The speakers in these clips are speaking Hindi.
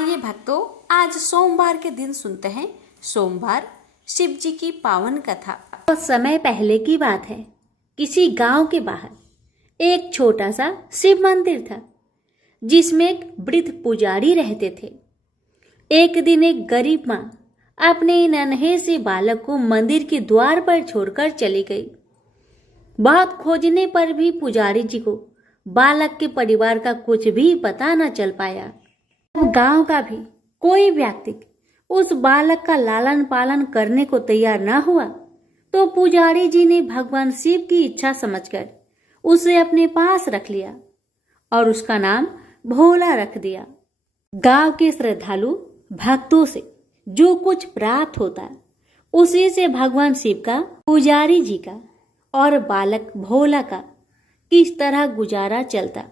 आइए भक्तों, आज सोमवार के दिन सुनते हैं सोमवार शिव जी की पावन कथा। बहुत समय पहले की बात है। किसी गांव के बाहर एक छोटा सा शिव मंदिर था, जिसमें एक वृद्ध पुजारी रहते थे। एक दिन एक गरीब माँ अपने नन्हे से बालक को मंदिर के द्वार पर छोड़कर चली गई। बहुत खोजने पर भी पुजारी जी को बालक के परिवार का कुछ भी पता न चल पाया। गांव का भी कोई व्यक्ति उस बालक का लालन पालन करने को तैयार न हुआ, तो पुजारी जी ने भगवान शिव की इच्छा समझकर उसे अपने पास रख लिया और उसका नाम भोला रख दिया। गांव के श्रद्धालु भक्तों से जो कुछ प्राप्त होता उसी से भगवान शिव का, पुजारी जी का और बालक भोला का किस तरह गुजारा चलता।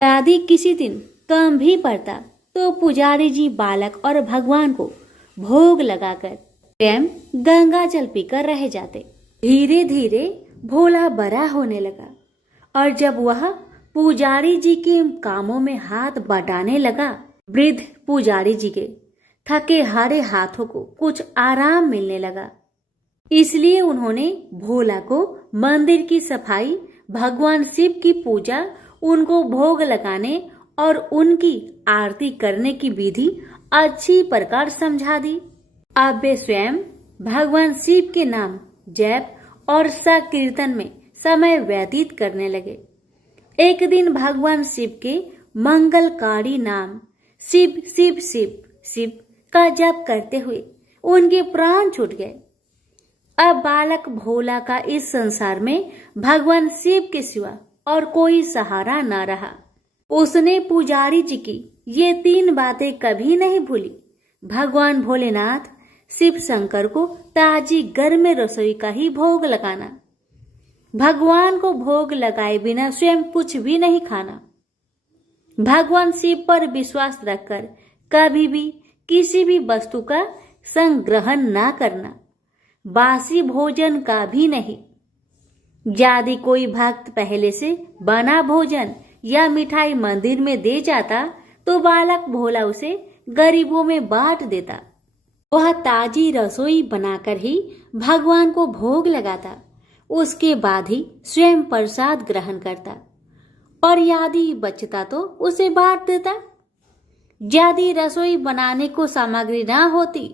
यदि किसी दिन कम भी पड़ता तो पुजारी जी बालक और भगवान को भोग लगाकर स्वयं गंगा जल पीकर रह जाते। धीरे धीरे भोला बड़ा होने लगा और जब वह पुजारी जी के कामों में हाथ बटाने लगा, वृद्ध पुजारी जी के थके हारे हाथों को कुछ आराम मिलने लगा। इसलिए उन्होंने भोला को मंदिर की सफाई, भगवान शिव की पूजा, उनको भोग लगाने और उनकी आरती करने की विधि अच्छी प्रकार समझा दी। अब वे स्वयं भगवान शिव के नाम जप और संकीर्तन में समय व्यतीत करने लगे। एक दिन भगवान शिव के मंगलकारी नाम शिव शिव शिव शिव का जप करते हुए उनके प्राण छूट गए। अब बालक भोला का इस संसार में भगवान शिव के सिवा और कोई सहारा न रहा। उसने पुजारी जी की ये 3 बातें कभी नहीं भूली। भगवान भोलेनाथ, शिव शंकर को ताजी गर्म रसोई का ही भोग लगाना, भगवान को भोग लगाए बिना स्वयं कुछ भी नहीं खाना, भगवान शिव पर विश्वास रखकर कभी भी किसी भी वस्तु का संग्रहण ना करना, बासी भोजन का भी नहीं। यदि कोई भक्त पहले से बना भोजन या मिठाई मंदिर में दे जाता तो बालक भोला उसे गरीबों में बांट देता। वह ताजी रसोई बनाकर ही भगवान को भोग लगाता, उसके बाद ही स्वयं प्रसाद ग्रहण करता और यदि बचता तो उसे बांट देता। यदि रसोई बनाने को सामग्री ना होती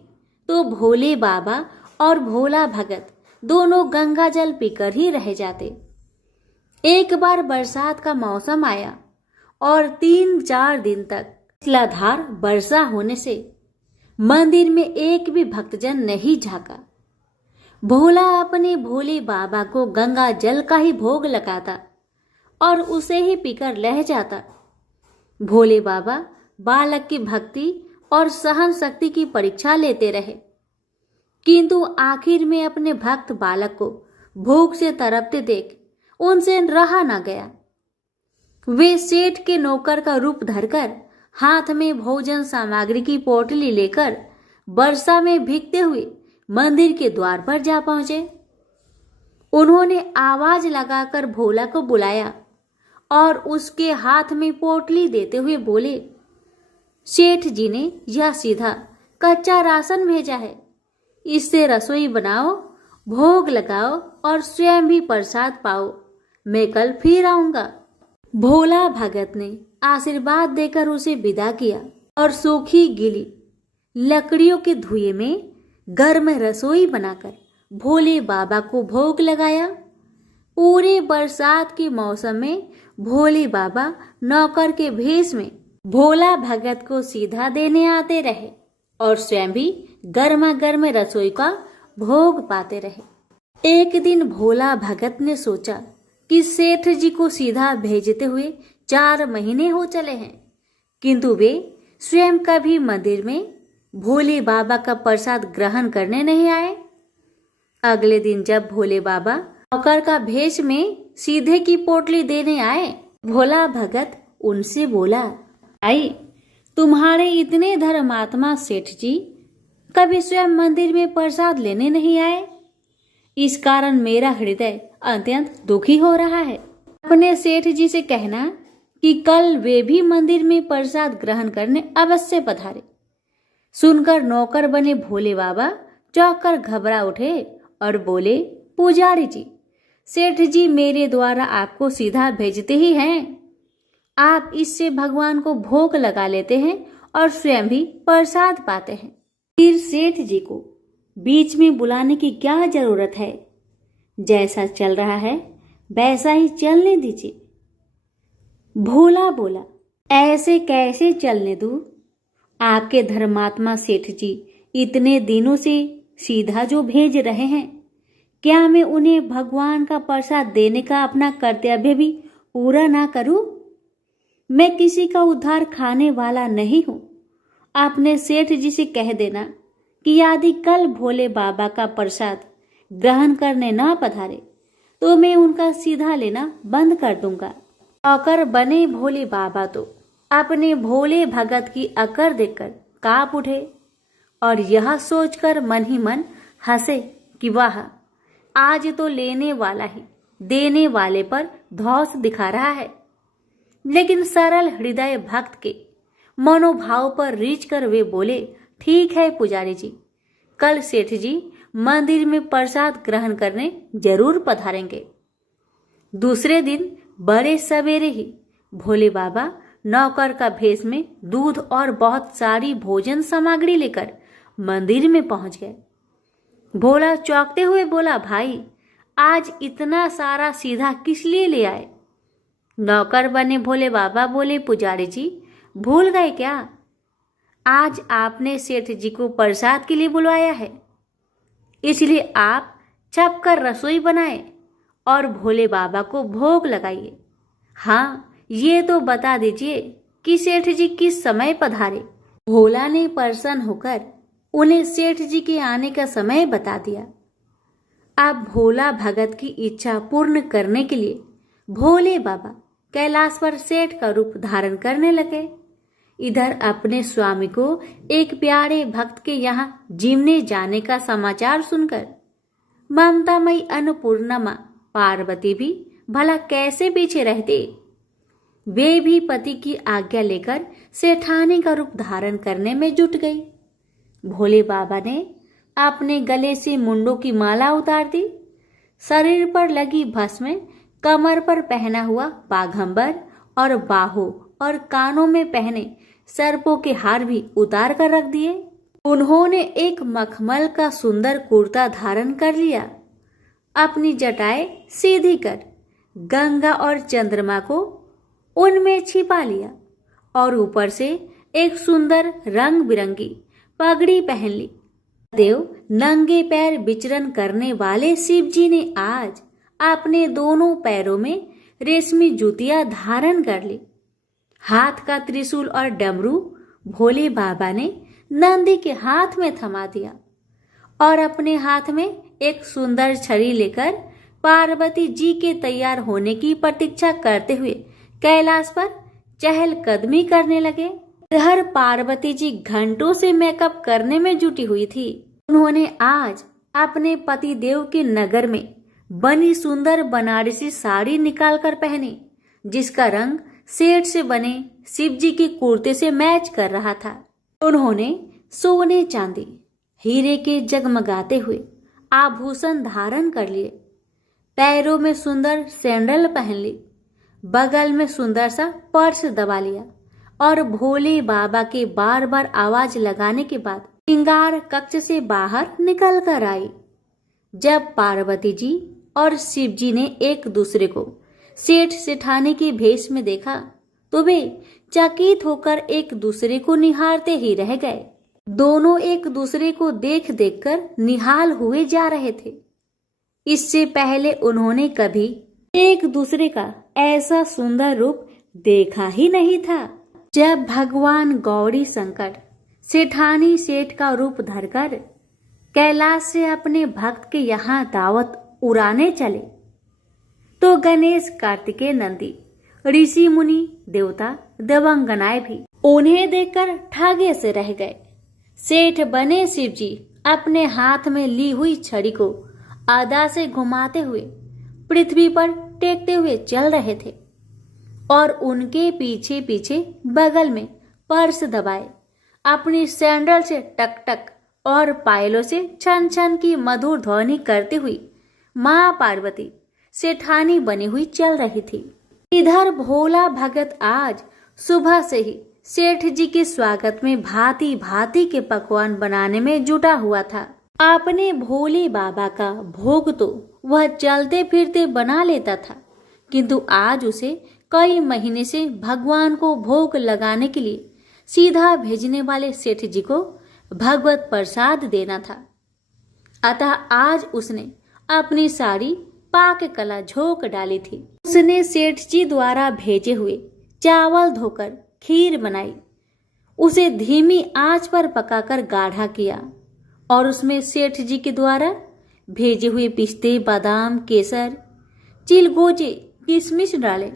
तो भोले बाबा और भोला भगत दोनों गंगा जल पीकर ही रह जाते। एक बार बरसात का मौसम आया और 3-4 दिन तक मूसलाधार वर्षा होने से मंदिर में एक भी भक्तजन नहीं झांका। भोला अपने भोले बाबा को गंगा जल का ही भोग लगाता और उसे ही पीकर रह जाता। भोले बाबा बालक की भक्ति और सहन शक्ति की परीक्षा लेते रहे, किंतु आखिर में अपने भक्त बालक को भूख से तड़पते देख उनसे रहा न गया। वे सेठ के नौकर का रूप धरकर हाथ में भोजन सामग्री की पोटली लेकर वर्षा में भीगते हुए मंदिर के द्वार पर जा पहुंचे। उन्होंने आवाज लगाकर भोला को बुलाया और उसके हाथ में पोटली देते हुए बोले, सेठ जी ने यह सीधा कच्चा राशन भेजा है, इससे रसोई बनाओ, भोग लगाओ और स्वयं भी प्रसाद पाओ। मैं कल फिर आऊंगा। भोला भगत ने आशीर्वाद देकर उसे विदा किया और सूखी गीली लकड़ियों के धुएं में गर्म रसोई बनाकर भोले बाबा को भोग लगाया। पूरे बरसात के मौसम में भोले बाबा नौकर के भेष में भोला भगत को सीधा देने आते रहे और स्वयं भी गर्मा गर्म रसोई का भोग पाते रहे। एक दिन भोला भगत ने सोचा कि सेठ जी को सीधा भेजते हुए 4 महीने हो चले हैं, किंतु वे स्वयं कभी मंदिर में भोले बाबा का प्रसाद ग्रहण करने नहीं आए। अगले दिन जब भोले बाबा नौकर का भेष में सीधे की पोटली देने आए, भोला भगत उनसे बोला, आई तुम्हारे इतने धर्मात्मा सेठ जी कभी स्वयं मंदिर में प्रसाद लेने नहीं आए, इस कारण मेरा हृदय अत्यंत दुखी हो रहा है। अपने सेठ जी से कहना कि कल वे भी मंदिर में प्रसाद ग्रहण करने अवश्य पधारे। सुनकर नौकर बने भोले बाबा चौंक कर घबरा उठे और बोले, पुजारी जी, सेठ जी मेरे द्वारा आपको सीधा भेजते ही हैं। आप इससे भगवान को भोग लगा लेते हैं और स्वयं भी प्रसाद पाते हैं। फिर सेठ जी को बीच में बुलाने की क्या जरूरत है? जैसा चल रहा है वैसा ही चलने दीजिए। भोला बोला, ऐसे कैसे चलने दूं? आपके धर्मात्मा सेठ जी इतने दिनों से सीधा जो भेज रहे हैं, क्या मैं उन्हें भगवान का प्रसाद देने का अपना कर्तव्य भी पूरा ना करूं? मैं किसी का उद्धार खाने वाला नहीं हूं। आपने सेठ जी से कह देना कि यदि कल भोले बाबा का प्रसाद ग्रहण करने ना पधारे तो मैं उनका सीधा लेना बंद कर दूंगा। अकर बने भोले बाबा तो अपने भोले भगत की अकर देखकर कांप उठे और यह सोचकर मन ही मन हंसे कि वाह, आज तो लेने वाला ही देने वाले पर धौंस दिखा रहा है। लेकिन सरल हृदय भक्त के मनोभाव पर रीझ कर वे बोले, ठीक है पुजारी जी, कल सेठ जी मंदिर में प्रसाद ग्रहण करने जरूर पधारेंगे। दूसरे दिन बड़े सवेरे ही भोले बाबा नौकर का भेष में दूध और बहुत सारी भोजन सामग्री लेकर मंदिर में पहुंच गए। भोला चौंकते हुए बोला, भाई आज इतना सारा सीधा किस लिए ले आए? नौकर बने भोले बाबा बोले, पुजारी जी भूल गए क्या? आज आपने सेठ जी को प्रसाद के लिए बुलवाया है, इसलिए आप छप कर रसोई बनाए और भोले बाबा को भोग लगाइए। हाँ, ये तो बता दीजिए कि सेठ जी किस समय पधारे। भोला ने प्रसन्न होकर उन्हें सेठ जी के आने का समय बता दिया। अब भोला भगत की इच्छा पूर्ण करने के लिए भोले बाबा कैलाश पर सेठ का रूप धारण करने लगे। इधर अपने स्वामी को एक प्यारे भक्त के यहाँ जीवने जाने का समाचार सुनकर ममतामयी अन्नपूर्णा मां पार्वती भी भला कैसे पीछे रहते। वे भी पति की आज्ञा लेकर सेठानी का रूप धारण करने में जुट गई। भोले बाबा ने अपने गले से मुंडों की माला उतार दी, शरीर पर लगी भस्म, कमर पर पहना हुआ बाघंबर और बाहों और कानों में पहने सर्पों के हार भी उतार कर रख दिए। उन्होंने एक मखमल का सुंदर कुर्ता धारण कर लिया, अपनी जटाएं सीधी कर गंगा और चंद्रमा को उनमें छिपा लिया और ऊपर से एक सुंदर रंग बिरंगी पगड़ी पहन ली। देव नंगे पैर विचरण करने वाले शिव जी ने आज अपने दोनों पैरों में रेशमी जूतियां धारण कर ली। हाथ का त्रिशूल और डमरू भोले बाबा ने नंदी के हाथ में थमा दिया और अपने हाथ में एक सुंदर छड़ी लेकर पार्वती जी के तैयार होने की प्रतीक्षा करते हुए कैलाश पर चहलकदमी करने लगे। इधर पार्वती जी घंटों से मेकअप करने में जुटी हुई थी। उन्होंने आज अपने पति देव के नगर में बनी सुंदर बनारसी साड़ी निकालकर पहनी, जिसका रंग सेठ से बने शिव जी के कुर्ते से मैच कर रहा था। उन्होंने सोने चांदी हीरे के जगमगाते हुए आभूषण धारण कर लिए, पैरों में सुंदर सैंडल पहन ली, बगल में सुंदर सा पर्स दबा लिया और भोले बाबा के बार बार आवाज लगाने के बाद श्रृंगार कक्ष से बाहर निकल कर आई। जब पार्वती जी और शिव जी ने एक दूसरे को सेठ सेठानी के भेष में देखा तो वे चकित होकर एक दूसरे को निहारते ही रह गए। दोनों एक दूसरे को देख देख कर निहाल हुए जा रहे थे। इससे पहले उन्होंने कभी एक दूसरे का ऐसा सुंदर रूप देखा ही नहीं था। जब भगवान गौरी शंकर सेठानी सेठ का रूप धरकर कैलाश से अपने भक्त के यहाँ दावत उड़ाने चले तो गणेश, कार्तिकेय, नंदी, ऋषि मुनि, देवता, देवांगनाएं भी उन्हें देखकर ठागे से रह गए। सेठ बने शिव जी अपने हाथ में ली हुई छड़ी को आधा से घुमाते हुए पृथ्वी पर टेकते हुए चल रहे थे। और उनके पीछे पीछे बगल में पर्स दबाए अपनी सैंडल से टक टक और पायलों से छन छन की मधुर ध्वनि करती हुई माँ पार्वती सेठानी बनी हुई चल रही थी। इधर भोला भगत आज सुबह से ही सेठ जी के स्वागत में भांति भांति के पकवान बनाने में जुटा हुआ था। अपने भोले बाबा का भोग तो वह चलते फिरते बना लेता था, किंतु आज उसे कई महीने से भगवान को भोग लगाने के लिए सीधा भेजने वाले सेठ जी को भगवत प्रसाद देना था। अतः आज उसने अपनी सारी पाक कला झोंक डाली थी। उसने सेठ जी द्वारा भेजे हुए चावल धोकर खीर बनाई, उसे धीमी आंच पर पकाकर गाढ़ा किया और उसमें सेठ जी के द्वारा भेजे हुए पिस्ते, बादाम, केसर, चिलगोजे, किशमिश डाले।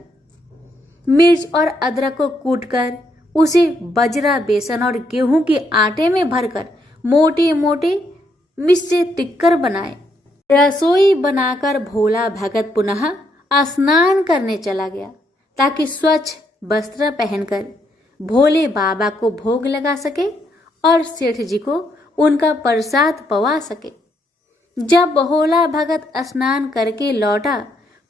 मिर्च और अदरक को कूटकर उसे बजरा, बेसन और गेहूं के आटे में भरकर मोटे मोटे मिस्से टिक्कर बनाए। रसोई बनाकर भोला भगत पुनः स्नान करने चला गया ताकि स्वच्छ वस्त्र पहनकर भोले बाबा को भोग लगा सके और सेठ जी को उनका प्रसाद पवा सके। जब भोला भगत स्नान करके लौटा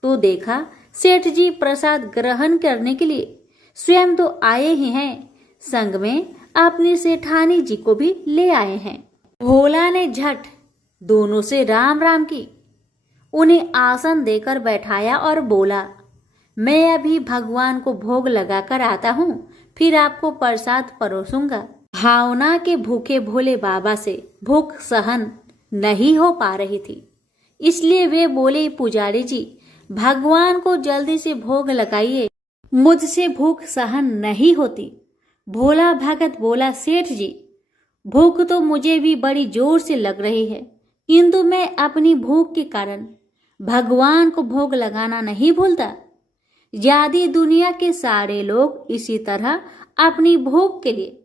तो देखा सेठ जी प्रसाद ग्रहण करने के लिए स्वयं तो आए ही हैं, संग में अपनी सेठानी जी को भी ले आए हैं। भोला ने झट दोनों से राम राम की, उन्हें आसन देकर बैठाया और बोला, मैं अभी भगवान को भोग लगाकर आता हूँ, फिर आपको प्रसाद परोसूंगा। भावना के भूखे भोले बाबा से भूख सहन नहीं हो पा रही थी, इसलिए वे बोले, पुजारी जी भगवान को जल्दी से भोग लगाइए, मुझसे भूख सहन नहीं होती। भोला भगत बोला, सेठ जी भूख तो मुझे भी बड़ी जोर से लग रही है, किंतु मैं अपनी भूख के कारण भगवान को भोग लगाना नहीं भूलता। यदि दुनिया के सारे लोग इसी तरह अपनी भूख के लिए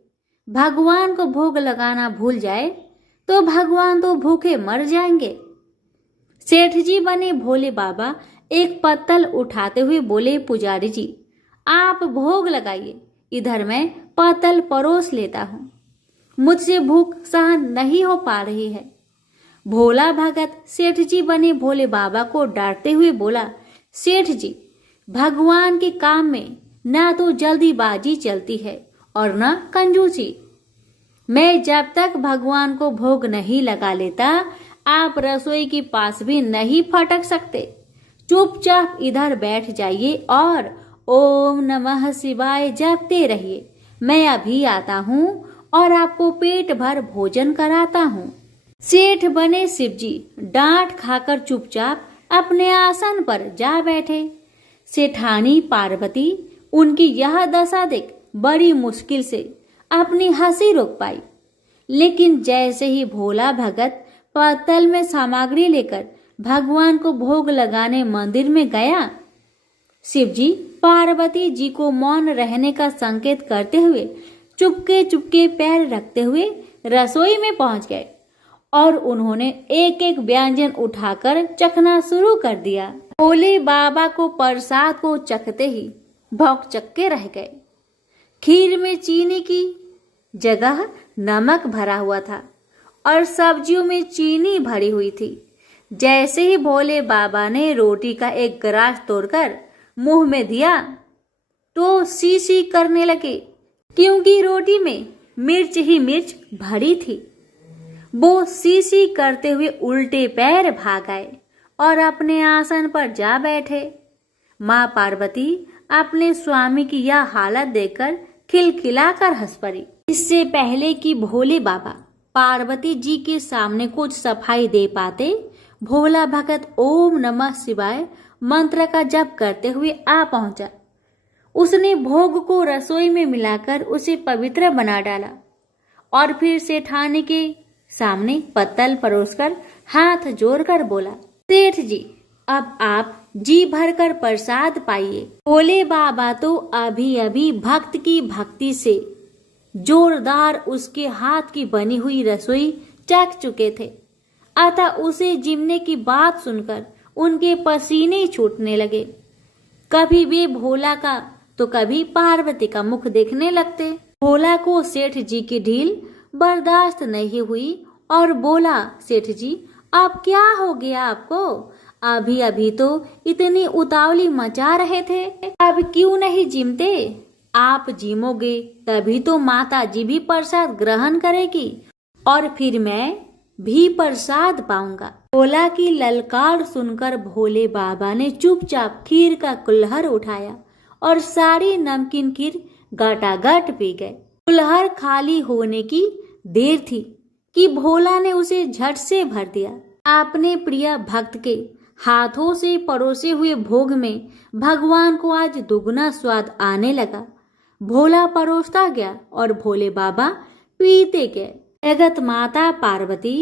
भगवान को भोग लगाना भूल जाए तो भगवान तो भूखे मर जाएंगे। सेठ जी बने भोले बाबा एक पत्तल उठाते हुए बोले, पुजारी जी आप भोग लगाइए, इधर मैं पत्तल परोस लेता हूँ, मुझसे भूख सहन नहीं हो पा रही है। भोला भगत सेठ जी बने भोले बाबा को डांटते हुए बोला, सेठ जी भगवान के काम में ना तो जल्दीबाजी चलती है और न कंजूसी। मैं जब तक भगवान को भोग नहीं लगा लेता आप रसोई के पास भी नहीं फटक सकते। चुपचाप इधर बैठ जाइए और ओम नमः शिवाय जपते रहिए। मैं अभी आता हूँ और आपको पेट भर भोजन कराता हूँ। सेठ बने शिवजी डांट खाकर चुपचाप अपने आसन पर जा बैठे। सेठानी पार्वती उनकी यह दशा देख बड़ी मुश्किल से अपनी हंसी रोक पाई, लेकिन जैसे ही भोला भगत पत्तल में सामग्री लेकर भगवान को भोग लगाने मंदिर में गया, शिवजी पार्वती जी को मौन रहने का संकेत करते हुए चुपके चुपके पैर रखते हुए रसोई में पहुंच गए और उन्होंने एक एक व्यंजन उठाकर चखना शुरू कर दिया। भोले बाबा को प्रसाद को चखते ही भौंकचक्के रह गए। खीर में चीनी की जगह नमक भरा हुआ था और सब्जियों में चीनी भरी हुई थी। जैसे ही भोले बाबा ने रोटी का एक ग्रास तोड़कर मुंह में दिया तो सी सी करने लगे, क्योंकि रोटी में मिर्च ही मिर्च भरी थी। वो सी सी करते हुए उल्टे पैर भाग आए और अपने आसन पर जा बैठे। माँ पार्वती अपने स्वामी की यह हालत देखकर खिलखिलाकर हंस पड़ी। इससे पहले कि भोले बाबा पार्वती जी के सामने कुछ सफाई दे पाते, भोला भगत ओम नमः शिवाय मंत्र का जप करते हुए आ पहुंचा। उसने भोग को रसोई में मिलाकर उसे पवित्र बना डाला और फिर सेठानी के सामने पत्तल परोसकर हाथ जोड़कर बोला, सेठ जी अब आप जी भरकर प्रसाद पाइए। भोले बाबा तो अभी अभी भक्त की भक्ति से जोरदार उसके हाथ की बनी हुई रसोई चख चुके थे, अतः उसे जिमने की बात सुनकर उनके पसीने छूटने लगे। कभी वे भोला का तो कभी पार्वती का मुख देखने लगते। भोला को सेठ जी की ढील बर्दाश्त नहीं हुई और बोला, सेठ जी अब क्या हो गया आपको? अभी अभी तो इतनी उतावली मचा रहे थे, अब क्यों नहीं जिमते? आप जिमोगे तभी तो माता जी भी प्रसाद ग्रहण करेगी और फिर मैं भी प्रसाद पाऊंगा। भोला की ललकार सुनकर भोले बाबा ने चुपचाप खीर का कुल्हड़ उठाया और सारी नमकीन खीर गटागट पी गए। कुल्हड़ खाली होने की देर थी कि भोला ने उसे झट से भर दिया। अपने प्रिय भक्त के हाथों से परोसे हुए भोग में भगवान को आज दुगना स्वाद आने लगा। भोला परोसता गया और भोले बाबा पीते गए। जगत माता पार्वती,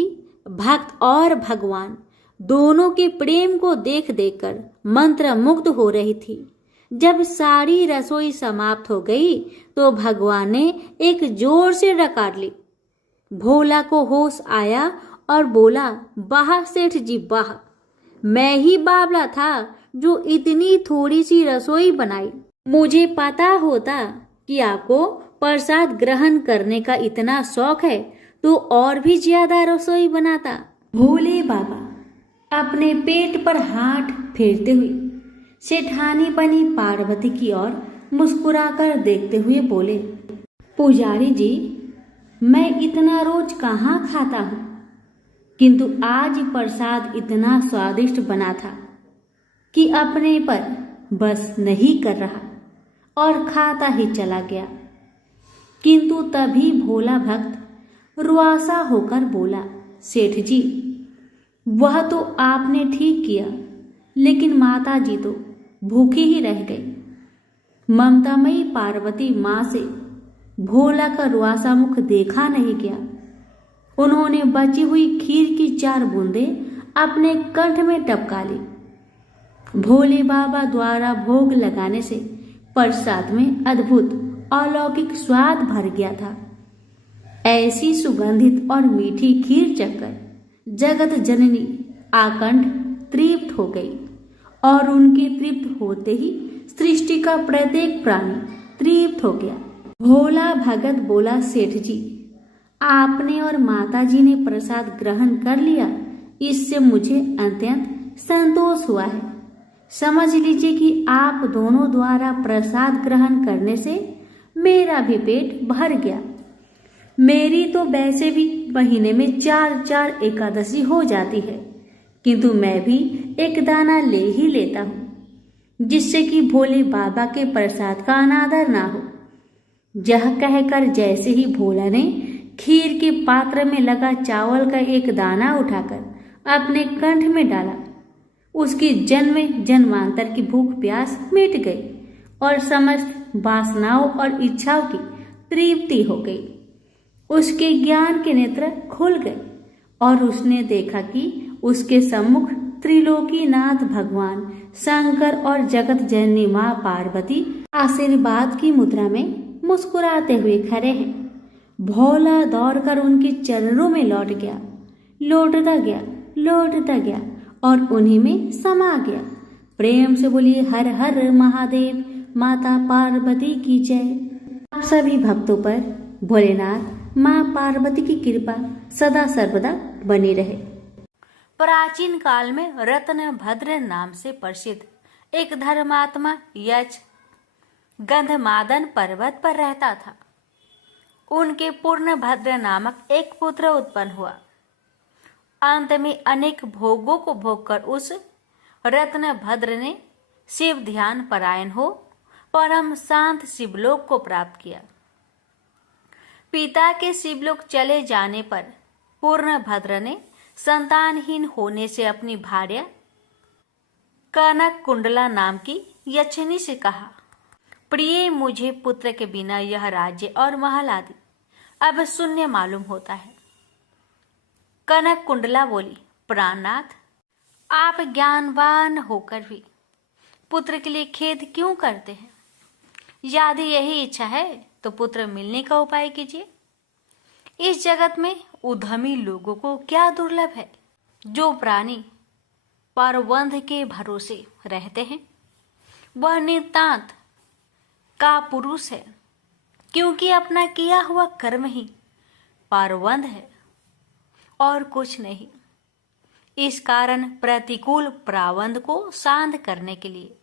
भक्त और भगवान दोनों के प्रेम को देख देखकर मंत्रमुग्ध हो रही थी। जब सारी रसोई समाप्त हो गई तो भगवान ने एक जोर से डकार ली। भोला को होश आया और बोला, वाह सेठ जी वाह, मैं ही बावला था जो इतनी थोड़ी सी रसोई बनाई। मुझे पता होता कि आपको प्रसाद ग्रहण करने का इतना शौक है तो और भी ज्यादा रसोई बनाता। भोले बाबा अपने पेट पर हाथ फेरते हुए सेठानी बनी पार्वती की ओर मुस्कुराकर देखते हुए बोले, पुजारी जी मैं इतना रोज कहाँ खाता हूँ, किंतु आज प्रसाद इतना स्वादिष्ट बना था कि अपने पर बस नहीं कर रहा और खाता ही चला गया। किंतु तभी भोला भक्त रुआसा होकर बोला, सेठ जी वह तो आपने ठीक किया, लेकिन माता जी तो भूखी ही रह गई। ममतामयी पार्वती माँ से भोला का रुआसा मुख देखा नहीं गया। उन्होंने बची हुई खीर की 4 बूंदें अपने कंठ में टपका ली। भोले बाबा द्वारा भोग लगाने से प्रसाद में अद्भुत अलौकिक स्वाद भर गया था। ऐसी सुगंधित और मीठी खीर चखकर जगत जननी आकंठ तृप्त हो गई और उनके तृप्त होते ही सृष्टि का प्रत्येक प्राणी तृप्त हो गया। भोला भगत बोला, सेठ जी आपने और माताजी ने प्रसाद ग्रहण कर लिया, इससे मुझे अत्यंत संतोष हुआ है। समझ लीजिए कि आप दोनों द्वारा प्रसाद ग्रहण करने से मेरा भी पेट भर गया। मेरी तो वैसे भी महीने में 4 एकादशी हो जाती है, किंतु मैं भी एक दाना ले ही लेता हूँ, जिससे कि भोले बाबा के प्रसाद का अनादर ना हो। यह कहकर जैसे ही भोला ने खीर के पात्र में लगा चावल का एक दाना उठाकर अपने कंठ में डाला, उसकी जन्म जन्मांतर की भूख प्यास मिट गई और समस्त वासनाओं और इच्छाओं की तृप्ति हो गई। उसके ज्ञान के नेत्र खुल गए और उसने देखा कि उसके सम्मुख त्रिलोकीनाथ भगवान शंकर और जगत जननी माँ पार्वती आशीर्वाद की मुद्रा में मुस्कुराते हुए खड़े हैं। भोला दौड़कर उनके चरणों में लौटता गया और उन्हीं में समा गया। प्रेम से बोलिए हर हर महादेव, माता पार्वती की जय। आप सभी भक्तों पर भोलेनाथ माँ पार्वती की कृपा सदा सर्वदा बनी रहे। प्राचीन काल में रत्नभद्र नाम से प्रसिद्ध एक धर्मात्मा यक्ष गंधमादन पर्वत पर रहता था। उनके पूर्णभद्र नामक एक पुत्र उत्पन्न हुआ। अंत में अनेक भोगों को भोगकर उस रत्नभद्र ने शिव ध्यान परायण हो परम शांत शिवलोक को प्राप्त किया। पिता के शिवलोक चले जाने पर पूर्णभद्र ने संतानहीन होने से अपनी भार्या कनक कुंडला नाम की यक्षिणी से कहा, प्रिय मुझे पुत्र के बिना यह राज्य और महल आदि अब शून्य मालूम होता है। कनक कुंडला बोली, प्राणनाथ आप ज्ञानवान होकर भी पुत्र के लिए खेद क्यों करते हैं? यदि यही इच्छा है तो पुत्र मिलने का उपाय कीजिए। इस जगत में उद्यमी लोगों को क्या दुर्लभ है। जो प्राणी परवंध के भरोसे रहते हैं वह नितांत का पुरुष है, क्योंकि अपना किया हुआ कर्म ही पारवंद है और कुछ नहीं। इस कारण प्रतिकूल प्रावंद को शांत करने के लिए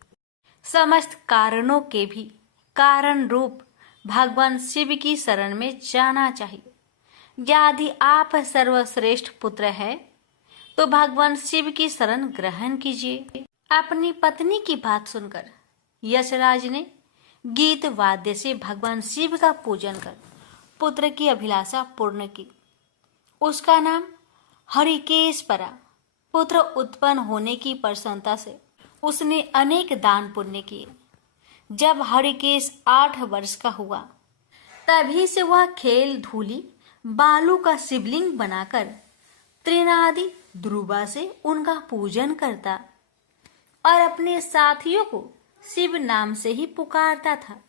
समस्त कारणों के भी कारण रूप भगवान शिव की शरण में जाना चाहिए। यदि आप सर्वश्रेष्ठ पुत्र है तो भगवान शिव की शरण ग्रहण कीजिए। अपनी पत्नी की बात सुनकर यशराज ने गीत वाद्य से भगवान शिव का पूजन कर पुत्र की अभिलाषा पूर्ण की। उसका नाम हरिकेश पड़ा। पुत्र उत्पन्न होने की प्रसन्नता से उसने अनेक दान पुण्य किए। जब हरिकेश 8 वर्ष का हुआ तभी से वह खेल धूली बालू का शिवलिंग बनाकर त्रिनादि ध्रुवा से उनका पूजन करता और अपने साथियों को शिव नाम से ही पुकारता था।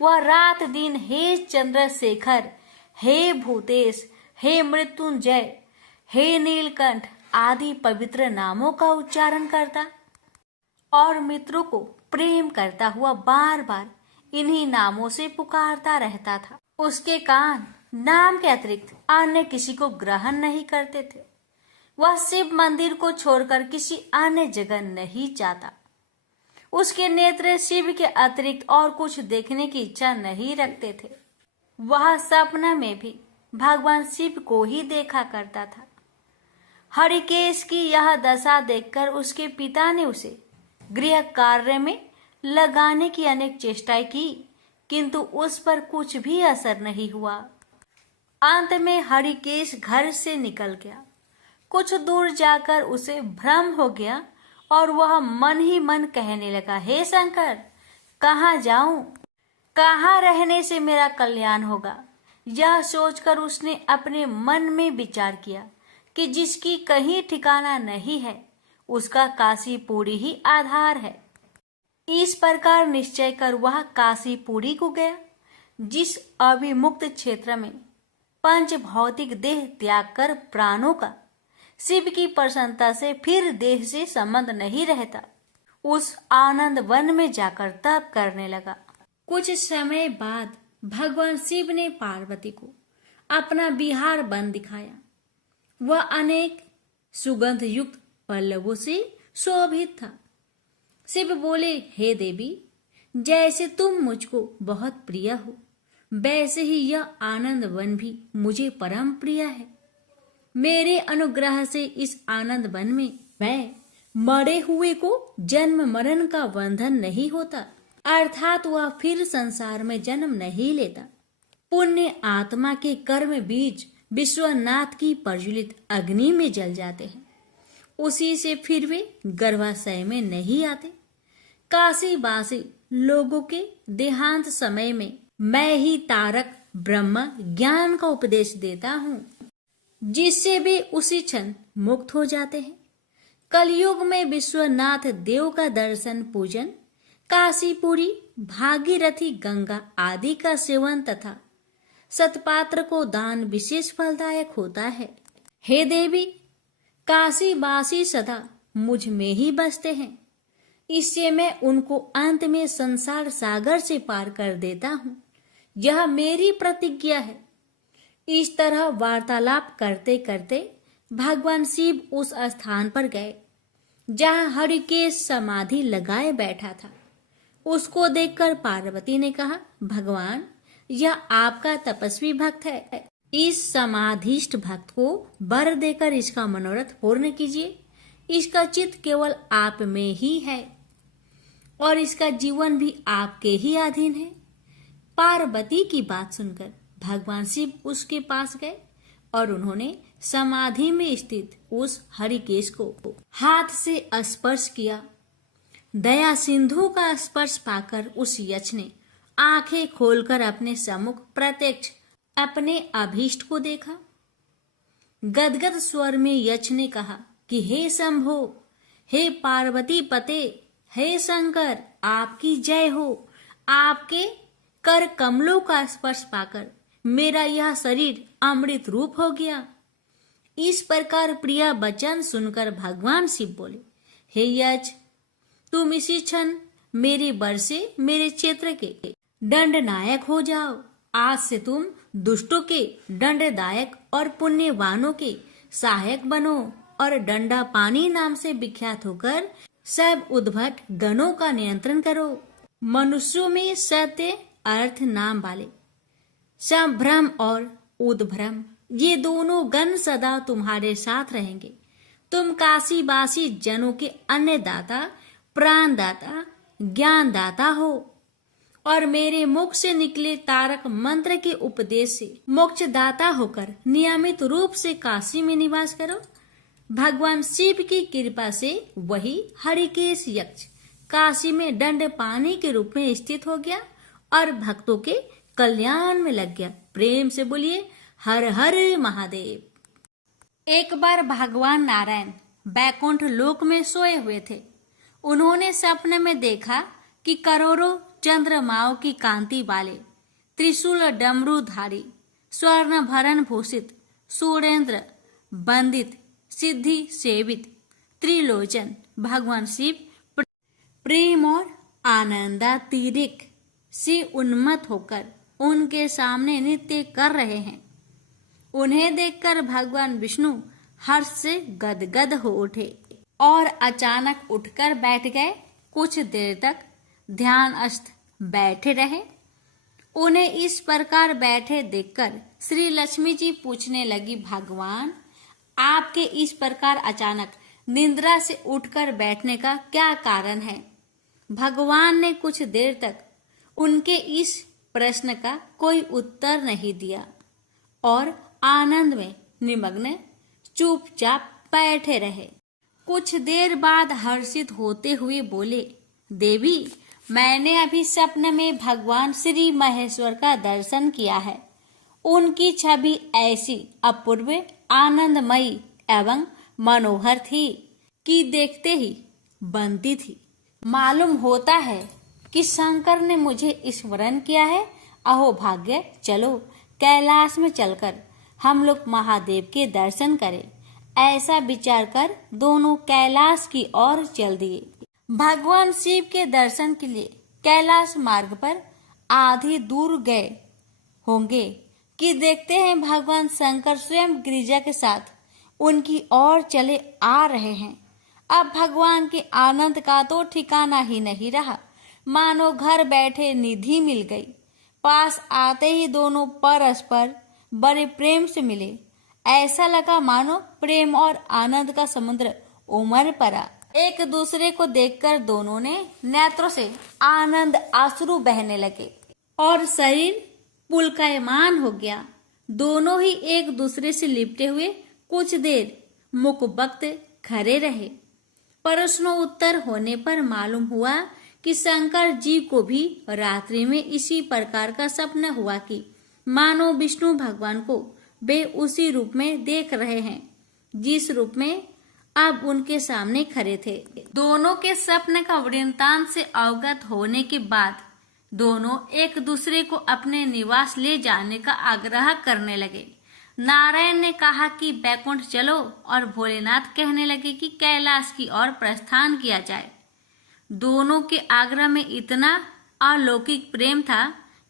वह रात दिन हे चंद्रशेखर, हे भूतेश, हे मृत्युंजय, हे नीलकंठ आदि पवित्र नामों का उच्चारण करता और मित्रों को प्रेम करता हुआ बार बार इन्हीं नामों से पुकारता रहता था। उसके कान नाम के अतिरिक्त अन्य किसी को ग्रहण नहीं करते थे। वह शिव मंदिर को छोड़कर किसी अन्य जगह नहीं जाता। उसके नेत्र शिव के अतिरिक्त और कुछ देखने की इच्छा नहीं रखते थे। वह सपना में भी भगवान शिव को ही देखा करता था। हरिकेश की यह दशा देखकर उसके पिता ने उसे गृह कार्य में लगाने की अनेक चेष्टाएं की, किंतु उस पर कुछ भी असर नहीं हुआ। अंत में हरिकेश घर से निकल गया। कुछ दूर जाकर उसे भ्रम हो गया और वह मन ही मन कहने लगा, हे शंकर, कहाँ जाऊं? कहाँ रहने से मेरा कल्याण होगा? यह सोचकर उसने अपने मन में विचार किया कि जिसकी कहीं ठिकाना नहीं है उसका काशीपुरी ही आधार है। इस प्रकार निश्चय कर वह काशीपुरी को गया, जिस अविमुक्त क्षेत्र में पंच भौतिक देह त्याग कर प्राणों का शिव की प्रसन्नता से फिर देह से संबंध नहीं रहता, उस आनंद वन में जाकर तप करने लगा। कुछ समय बाद भगवान शिव ने पार्वती को अपना बिहार वन दिखाया। वह अनेक सुगंध युक्त पल्लवों से शोभित था। शिव बोले, हे देवी, जैसे तुम मुझको बहुत प्रिय हो, वैसे ही यह आनंद वन भी मुझे परम प्रिय है। मेरे अनुग्रह से इस आनंद वन में मैं मरे हुए को जन्म मरण का बंधन नहीं होता, अर्थात वह फिर संसार में जन्म नहीं लेता। पुण्य आत्मा के कर्म बीज विश्वनाथ की प्रज्वलित अग्नि में जल जाते हैं, उसी से फिर वे गर्भाशय में नहीं आते। काशीवासी लोगों के देहांत समय में मैं ही तारक ब्रह्म ज्ञान का उपदेश देता हूँ, जिससे वे उसी क्षण मुक्त हो जाते हैं। कलयुग में विश्वनाथ देव का दर्शन पूजन, काशीपुरी, भागीरथी गंगा आदि का सेवन तथा सतपात्र को दान विशेष फलदायक होता है। हे देवी, काशीवासी सदा मुझ में ही बसते हैं, इससे मैं उनको अंत में संसार सागर से पार कर देता हूँ। यह मेरी प्रतिज्ञा है। इस तरह वार्तालाप करते करते भगवान शिव उस स्थान पर गए जहाँ हरिकेश समाधि लगाए बैठा था। उसको देखकर पार्वती ने कहा, भगवान, यह आपका तपस्वी भक्त है। इस समाधिष्ठ भक्त को वर देकर इसका मनोरथ पूर्ण कीजिए। इसका चित्त केवल आप में ही है और इसका जीवन भी आपके ही अधीन है। पार्वती की बात सुनकर भगवान शिव उसके पास गए और उन्होंने समाधि में स्थित उस हरिकेश को हाथ से स्पर्श किया। दया सिंधु का स्पर्श पाकर उस यक्ष ने आंखें खोलकर अपने सम्मुख प्रत्यक्ष अपने अभीष्ट को देखा। गदगद स्वर में यक्ष ने कहा कि हे शंभो, हे पार्वती पते, हे शंकर, आपकी जय हो। आपके कर कमलों का स्पर्श पाकर मेरा यह शरीर अमृत रूप हो गया। इस प्रकार प्रिया वचन सुनकर भगवान शिव बोले, हे यक्ष, तुम इसी क्षण मेरे वर से मेरे क्षेत्र के दंडनायक हो जाओ। आज से तुम दुष्टों के दंडदायक और पुण्यवानों के सहायक बनो और डंडा पानी नाम से विख्यात होकर सब उद्भट गणों का नियंत्रण करो। मनुष्यों में सत्य अर्थ नाम वाले संभ्रम और उद्भ्रम ये दोनों गण सदा तुम्हारे साथ रहेंगे। तुम काशीवासी जनों के अन्नदाता, प्राणदाता, ज्ञानदाता हो और मेरे मुख से निकले तारक मंत्र के उपदेश से मोक्षदाता होकर नियमित रूप से काशी में निवास करो। भगवान शिव की कृपा से वही हरिकेश यक्ष काशी में दंड पानी के रूप में स्थित हो गया और भक्तों के कल्याण में लग गया। प्रेम से बोलिए हर हर महादेव। एक बार भगवान नारायण बैकुंठ लोक में सोए हुए थे। उन्होंने सपने में देखा कि करोड़ों चंद्रमाओं की कांति वाले त्रिशूल डमरूधारी स्वर्ण भरण भूषित सूर्येंद्र वंदित सिद्धि सेवित त्रिलोचन भगवान शिव प्रेम और आनंदातिरिक्त से उन्मत्त होकर उनके सामने नृत्य कर रहे हैं। उन्हें देखकर भगवान विष्णु हर्ष से गदगद हो उठे और अचानक उठकर बैठ गए। कुछ देर तक ध्यानस्थ बैठे रहे। उन्हें इस प्रकार बैठे देखकर श्री लक्ष्मी जी पूछने लगी, भगवान आपके इस प्रकार अचानक निद्रा से उठकर बैठने का क्या कारण है? भगवान ने कुछ देर तक उनके इस प्रश्न का कोई उत्तर नहीं दिया और आनंद में निमग्न चुपचाप बैठे रहे। कुछ देर बाद हर्षित होते हुए बोले, देवी मैंने अभी सपने में भगवान श्री महेश्वर का दर्शन किया है। उनकी छवि ऐसी अपूर्व आनंदमयी एवं मनोहर थी कि देखते ही बनती थी। मालूम होता है कि शंकर ने मुझे स्मरण किया है। अहो भाग्य, चलो कैलाश में चलकर हम लोग महादेव के दर्शन करें। ऐसा विचार कर दोनों कैलाश की ओर चल दिए। भगवान शिव के दर्शन के लिए कैलाश मार्ग पर आधी दूर गए होंगे कि देखते हैं भगवान शंकर स्वयं गिरिजा के साथ उनकी ओर चले आ रहे हैं। अब भगवान के आनंद का तो ठिकाना ही नहीं रहा। मानो घर बैठे निधि मिल गई। पास आते ही दोनों परस्पर बड़े प्रेम से मिले। ऐसा लगा मानो प्रेम और आनंद का समुद्र उमड़ पड़ा। एक दूसरे को देखकर दोनों ने नेत्रों से आनंद आंसू बहने लगे और शरीर पुलकायमान हो गया। दोनों ही एक दूसरे से लिपटे हुए कुछ देर मुखबख्त खड़े रहे। प्रश्नोत्तर होने पर मालूम हुआ कि शंकर जी को भी रात्रि में इसी प्रकार का सपना हुआ कि मानो विष्णु भगवान को वे उसी रूप में देख रहे हैं जिस रूप में अब उनके सामने खड़े थे। दोनों के सपने का वृत्तांत से अवगत होने के बाद दोनों एक दूसरे को अपने निवास ले जाने का आग्रह करने लगे। नारायण ने कहा कि बैकुंठ चलो और भोलेनाथ कहने लगे कि कैलाश की ओर प्रस्थान किया जाए। दोनों के आग्रह में इतना अलौकिक प्रेम था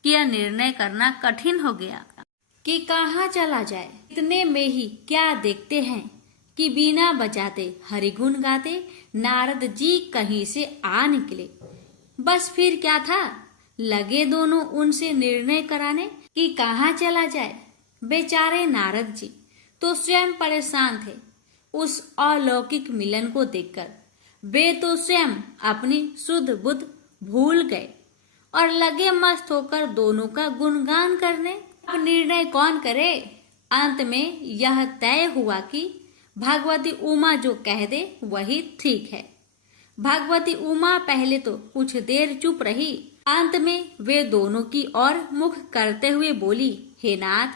कि यह निर्णय करना कठिन हो गया कि कहाँ चला जाए। इतने में ही क्या देखते हैं कि बिना बजाते हरिगुण गाते नारद जी कहीं से आ निकले। बस फिर क्या था, लगे दोनों उनसे निर्णय कराने कि कहाँ चला जाए। बेचारे नारद जी तो स्वयं परेशान थे उस अलौकिक मिलन को देखकर। वे तो स्वयं अपनी शुद्ध बुद्ध भूल गए और लगे मस्त होकर दोनों का गुणगान करने। अब निर्णय कौन करे? अंत में यह तय हुआ कि भगवती उमा जो कह दे वही ठीक है। भगवती उमा पहले तो कुछ देर चुप रही। अंत में वे दोनों की ओर मुख करते हुए बोली, हे नाथ,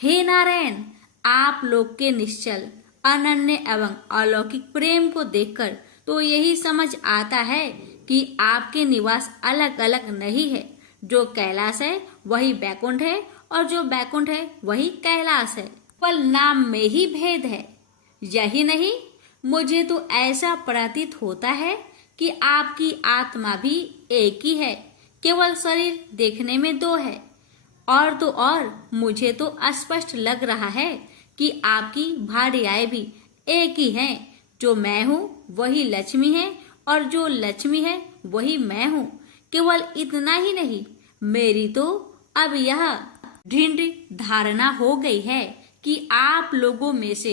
हे नारायण, आप लोग के निश्चल अनन्य एवं अलौकिक प्रेम को देखकर तो यही समझ आता है कि आपके निवास अलग अलग नहीं है। जो कैलाश है वही बैकुंठ है और जो बैकुंठ है वही कैलाश है। पर नाम में ही भेद है। यही नहीं, मुझे तो ऐसा प्रतीत होता है कि आपकी आत्मा भी एक ही है, केवल शरीर देखने में दो है, और तो और मुझे तो स्पष्ट लग रहा है कि आपकी भार्याएं भी एक ही हैं। जो मैं हूँ वही लक्ष्मी है, और जो लक्ष्मी है वही मैं हूँ। केवल इतना ही नहीं, मेरी तो अब यह दृढ़ धारणा हो गई है कि आप लोगों में से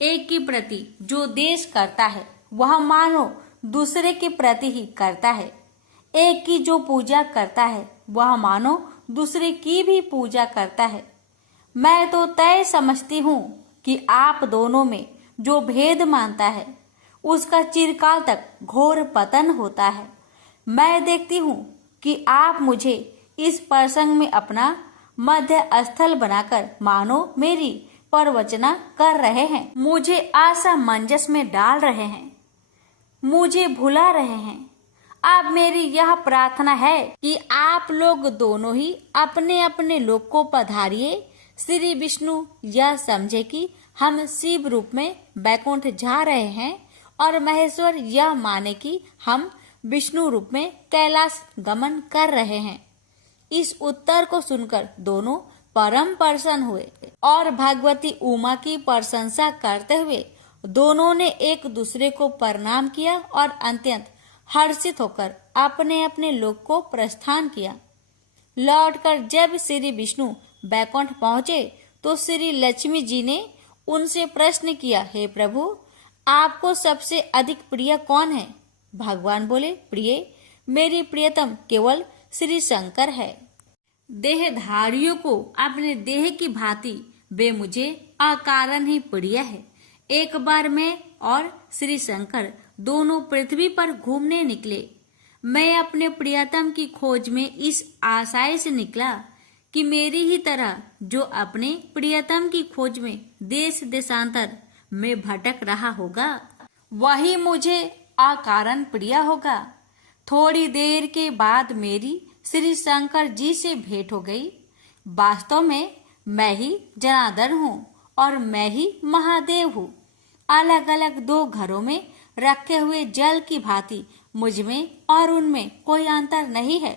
एक के प्रति जो देश करता है वह मानो दूसरे के प्रति ही करता है। एक की जो पूजा करता है वह मानो दूसरे की भी पूजा करता है। मैं तो तय समझती हूँ कि आप दोनों में जो भेद मानता है उसका चिरकाल तक घोर पतन होता है। मैं देखती हूँ कि आप मुझे इस प्रसंग में अपना मध्य स्थल बनाकर मानो मेरी प्रवचना कर रहे हैं, मुझे असमंजस में डाल रहे हैं, मुझे भुला रहे हैं। अब मेरी यह प्रार्थना है कि आप लोग दोनों ही अपने अपने लोक को पधारिए। श्री विष्णु यह समझे कि हम शिव रूप में बैकुंठ जा रहे हैं, और महेश्वर यह माने कि हम विष्णु रूप में कैलाश गमन कर रहे हैं। इस उत्तर को सुनकर दोनों परम प्रसन्न हुए, और भगवती उमा की प्रशंसा करते हुए दोनों ने एक दूसरे को प्रणाम किया और अत्यंत हर्षित होकर अपने अपने लोक को प्रस्थान किया। लौटकर जब श्री विष्णु बैकुंठ पहुंचे तो श्री लक्ष्मी जी ने उनसे प्रश्न किया, हे प्रभु, आपको सबसे अधिक प्रिय कौन है? भगवान बोले, प्रिय, मेरी प्रियतम केवल श्री शंकर है। देहधारियों को अपने देह की भांति वे मुझे अकारण ही प्रिय है। एक बार मैं और श्री शंकर दोनों पृथ्वी पर घूमने निकले। मैं अपने प्रियतम की खोज में इस आशय से निकला कि मेरी ही तरह जो अपने प्रियतम की खोज में देश देशांतर में भटक रहा होगा, वही मुझे अकारण प्रिय होगा। थोड़ी देर के बाद मेरी श्री शंकर जी से भेंट हो गई। वास्तव में मैं ही जनार्दन हूँ और मैं ही महादेव हूँ। अलग अलग दो घरों में रखे हुए जल की भांति मुझ में और उनमें कोई अंतर नहीं है।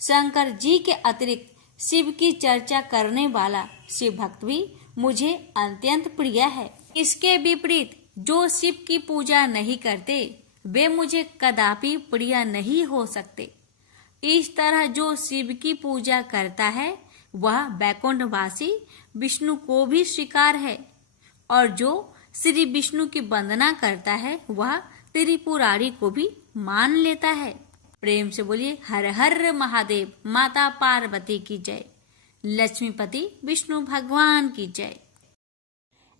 शंकर जी के अतिरिक्त शिव की चर्चा करने वाला शिव भक्त भी मुझे अत्यंत प्रिय है। इसके विपरीत जो शिव की पूजा नहीं करते वे मुझे कदापि प्रिय नहीं हो सकते। इस तरह जो शिव की पूजा करता है वह बैकुंठवासी विष्णु को भी स्वीकार है, और जो श्री विष्णु की वंदना करता है वह त्रिपुरारी को भी मान लेता है। प्रेम से बोलिए हर हर महादेव। माता पार्वती की जय। लक्ष्मीपति विष्णु भगवान की जय।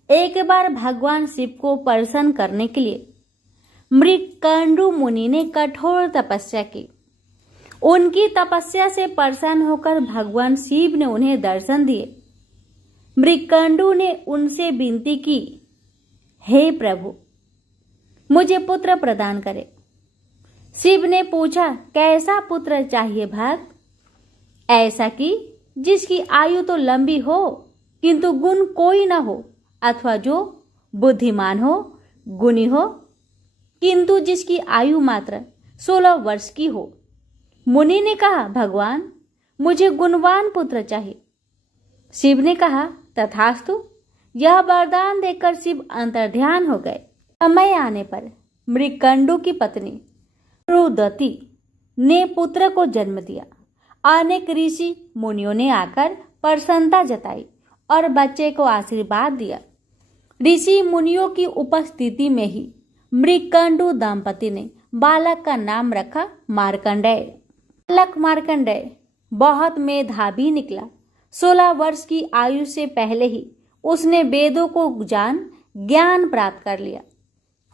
एक बार भगवान शिव को प्रसन्न करने के लिए मृगकंडू मुनि ने कठोर तपस्या की। उनकी तपस्या से प्रसन्न होकर भगवान शिव ने उन्हें दर्शन दिए। मृगकंडू ने उनसे विनती की, हे प्रभु, मुझे पुत्र प्रदान करे। शिव ने पूछा, कैसा पुत्र चाहिए भक्त? ऐसा कि जिसकी आयु तो लंबी हो किंतु गुण कोई न हो, अथवा जो बुद्धिमान हो, गुणी हो, किंतु जिसकी आयु मात्र 16 वर्ष की हो। मुनि ने कहा, भगवान, मुझे गुणवान पुत्र चाहिए। शिव ने कहा, तथास्तु। यह वरदान देकर शिव अंतर्ध्यान हो गए। समय आने पर मृगकंडू की पत्नी रुदती ने पुत्र को जन्म दिया। अनेक ऋषि मुनियों ने आकर प्रसन्नता जताई और बच्चे को आशीर्वाद दिया। ऋषि मुनियों की उपस्थिति में ही मृगकंडू दंपति ने बालक का नाम रखा मार्कंडेय। बालक मार्कंडेय बहुत मेधावी निकला। 16 वर्ष की आयु से पहले ही उसने वेदों को ज्ञान प्राप्त कर लिया।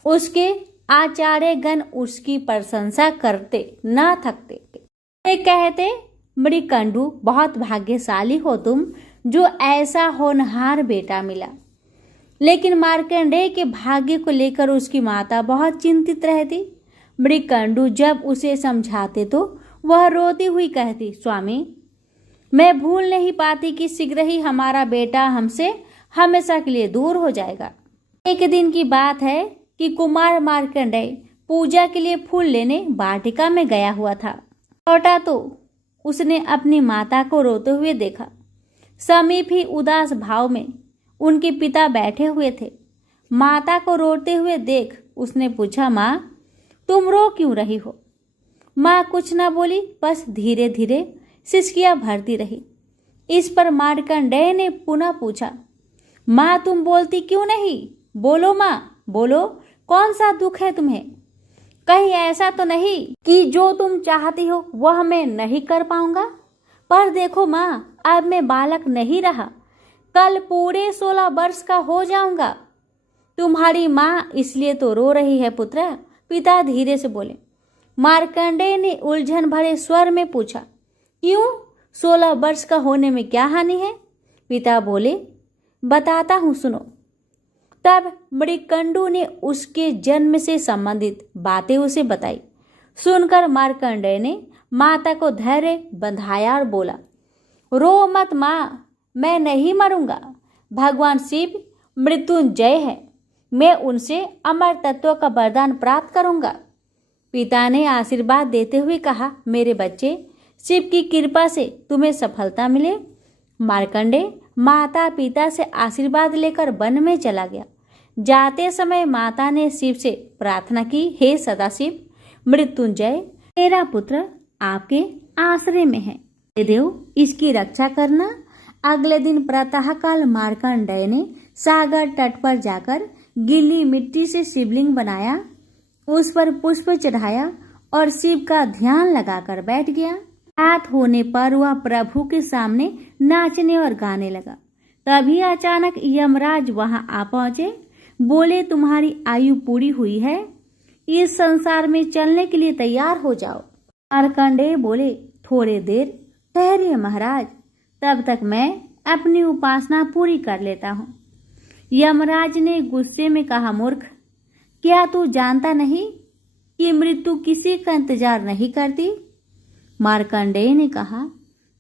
उसके आचार्यगण उसकी प्रशंसा करते न थकते। वे कहते, मृगकंडू, बहुत भाग्यशाली हो तुम, जो ऐसा होनहार बेटा मिला। लेकिन मार्कंडेय के भाग्य को लेकर उसकी माता बहुत चिंतित रहती। मृगकंडू जब उसे समझाते तो वह रोती हुई कहती, स्वामी, मैं भूल नहीं पाती कि शीघ्र ही हमारा बेटा हमसे हमेशा के लिए दूर हो जाएगा। एक दिन की बात है कि कुमार मार्कंडेय पूजा के लिए फूल लेने वाटिका में गया हुआ था। लौटा तो उसने अपनी माता को रोते हुए देखा। समीप ही उदास भाव में उनके पिता बैठे हुए थे। माता को रोते हुए देख उसने पूछा, माँ तुम रो क्यों रही हो? माँ कुछ न बोली, बस धीरे धीरे सिसकियां भरती रही। इस पर मार्कंडेय ने पुनः पूछा, माँ तुम बोलती क्यों नहीं? बोलो माँ, बोलो, कौन सा दुख है तुम्हें? कहीं ऐसा तो नहीं कि जो तुम चाहती हो वह मैं नहीं कर पाऊंगा? पर देखो माँ, अब मैं बालक नहीं रहा, कल पूरे 16 वर्ष का हो जाऊंगा। तुम्हारी माँ इसलिए तो रो रही है पुत्र, पिता धीरे से बोले। मार्कंडेय ने उलझन भरे स्वर में पूछा, क्यों? 16 वर्ष का होने में क्या हानि है? पिता बोले, बताता हूँ सुनो। तब मृकंडू ने उसके जन्म से संबंधित बातें उसे बताई। सुनकर मार्कंडेय ने माता को धैर्य बंधाया और बोला, रो मत माँ, मैं नहीं मरूंगा। भगवान शिव मृत्युंजय है, मैं उनसे अमर तत्व का वरदान प्राप्त करूंगा। पिता ने आशीर्वाद देते हुए कहा, मेरे बच्चे, शिव की कृपा से तुम्हें सफलता मिले। मार्कंडेय माता पिता से आशीर्वाद लेकर वन में चला गया। जाते समय माता ने शिव से प्रार्थना की, हे सदाशिव मृत्युंजय, मेरा पुत्र आपके आश्रय में है, हे देव इसकी रक्षा करना। अगले दिन प्रातःकाल मार्कंडेय ने सागर तट पर जाकर गीली मिट्टी से शिवलिंग बनाया, उस पर पुष्प चढ़ाया और शिव का ध्यान लगाकर बैठ गया। रात होने पर वह प्रभु के सामने नाचने और गाने लगा। तभी अचानक यमराज वहां आ पहुंचे। बोले, तुम्हारी आयु पूरी हुई है, इस संसार में चलने के लिए तैयार हो जाओ। मार्कंडेय बोले, थोड़ी देर ठहरिए महाराज, तब तक मैं अपनी उपासना पूरी कर लेता हूँ। यमराज ने गुस्से में कहा, मूर्ख, क्या तू जानता नहीं कि मृत्यु किसी का इंतजार नहीं करती? मार्कंडेय ने कहा,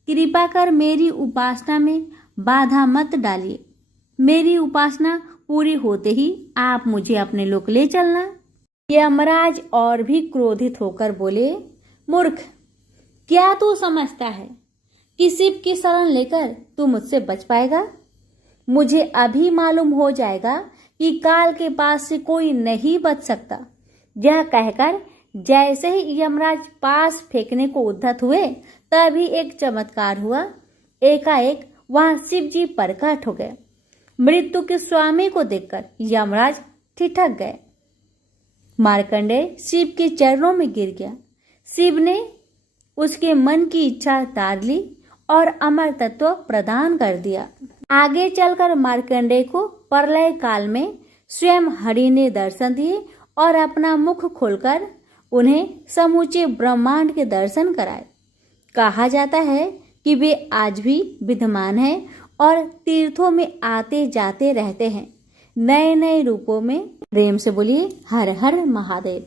कृपा कर मेरी उपासना में बाधा मत डालिए। मेरी उपासना पूरी होते ही आप मुझे अपने लोक ले चलना। यमराज और भी क्रोधित होकर बोले, मूर्ख, क्या तू समझता है कि शिव की शरण लेकर तू मुझसे बच पाएगा? मुझे अभी मालूम हो जाएगा कि काल के पास से कोई नहीं बच सकता। यह कहकर जैसे ही यमराज पास फेंकने को उद्धत हुए, तभी एक चमत्कार हुआ। एकाएक वहां शिव जी प्रकट हो गए। मृत्यु के स्वामी को देखकर यमराज ठिठक गए। मार्कंडेय शिव के चरणों में गिर गया। शिव ने उसके मन की इच्छा तार ली और अमर तत्व प्रदान कर दिया। आगे चलकर मार्कंडेय को प्रलय काल में स्वयं हरि ने दर्शन दिए और अपना मुख खोलकर उन्हें समूचे ब्रह्मांड के दर्शन कराए। कहा जाता है कि वे आज भी विद्यमान हैं और तीर्थों में आते जाते रहते हैं, नए नए रूपों में। प्रेम से बोलिए हर हर महादेव।